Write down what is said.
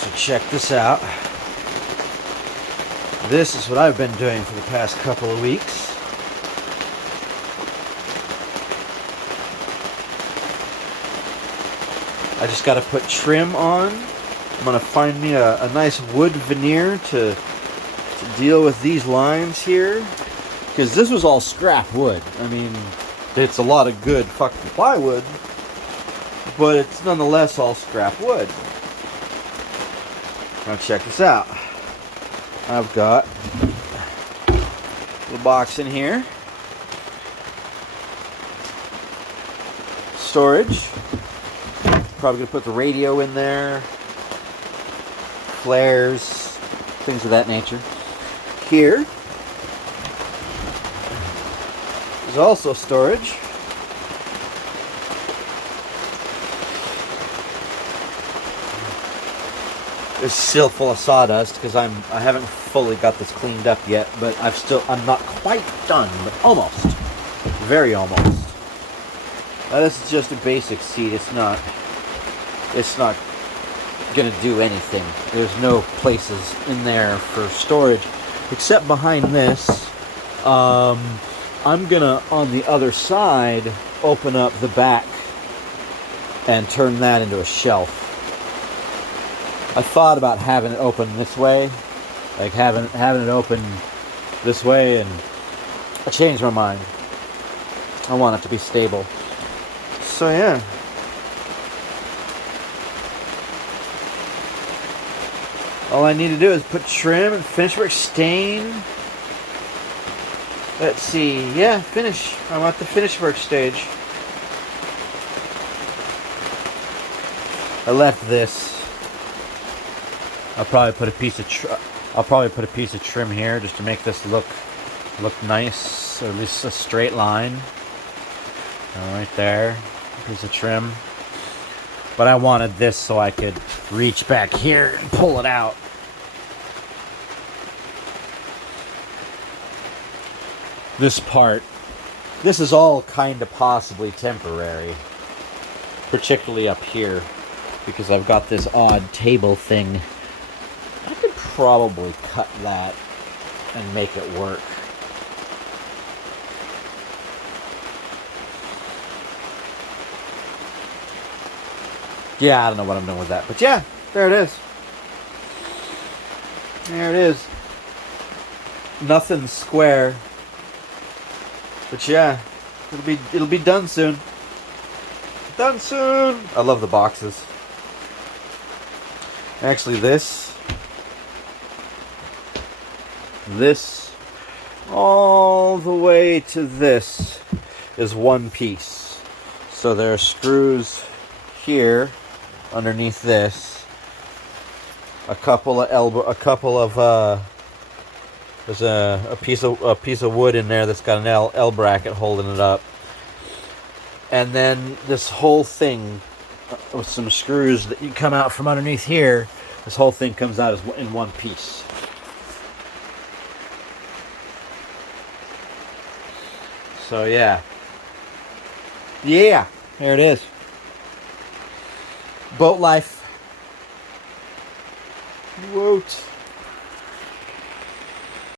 So check this out. This is what I've been doing for the past couple of weeks. I just got to put trim on. I'm going to find me a nice wood veneer to deal with these lines here. Because this was all scrap wood. I mean, it's a lot of good fucking plywood, but it's nonetheless all scrap wood. Now check this out. I've got a little box in here. Storage. Probably gonna put the radio in there. Flares, things of that nature. Here is also storage. It's still full of sawdust because I haven't fully got this cleaned up yet, but I'm not quite done, but almost. Very almost. Now this is just a basic seat. It's not gonna do anything. There's no places in there for storage except behind this. I'm gonna, on the other side, open up the back and turn that into a shelf. I thought about having it open this way, like having it open this way, and I changed my mind. I want it to be stable. So yeah. All I need to do is put trim and finish work stain. Let's see. Yeah, finish. I'm at the finish work stage. I left this. I'll probably put a piece of trim here just to make this look nice, or at least a straight line. Right there, piece of trim. But I wanted this so I could reach back here and pull it out. This is all kind of possibly temporary, particularly up here, because I've got this odd table thing. I could probably cut that and make it work. Yeah, I don't know what I'm doing with that. But yeah, there it is. There it is. Nothing square. But yeah, it'll be done soon. Done soon. I love the boxes. Actually, this all the way to this is one piece. So there are screws here underneath this. There's a piece of wood in there that's got an L bracket holding it up. And then this whole thing with some screws that you come out from underneath here, this whole thing comes out in one piece. So yeah. Yeah, there it is. Boat life. Woot.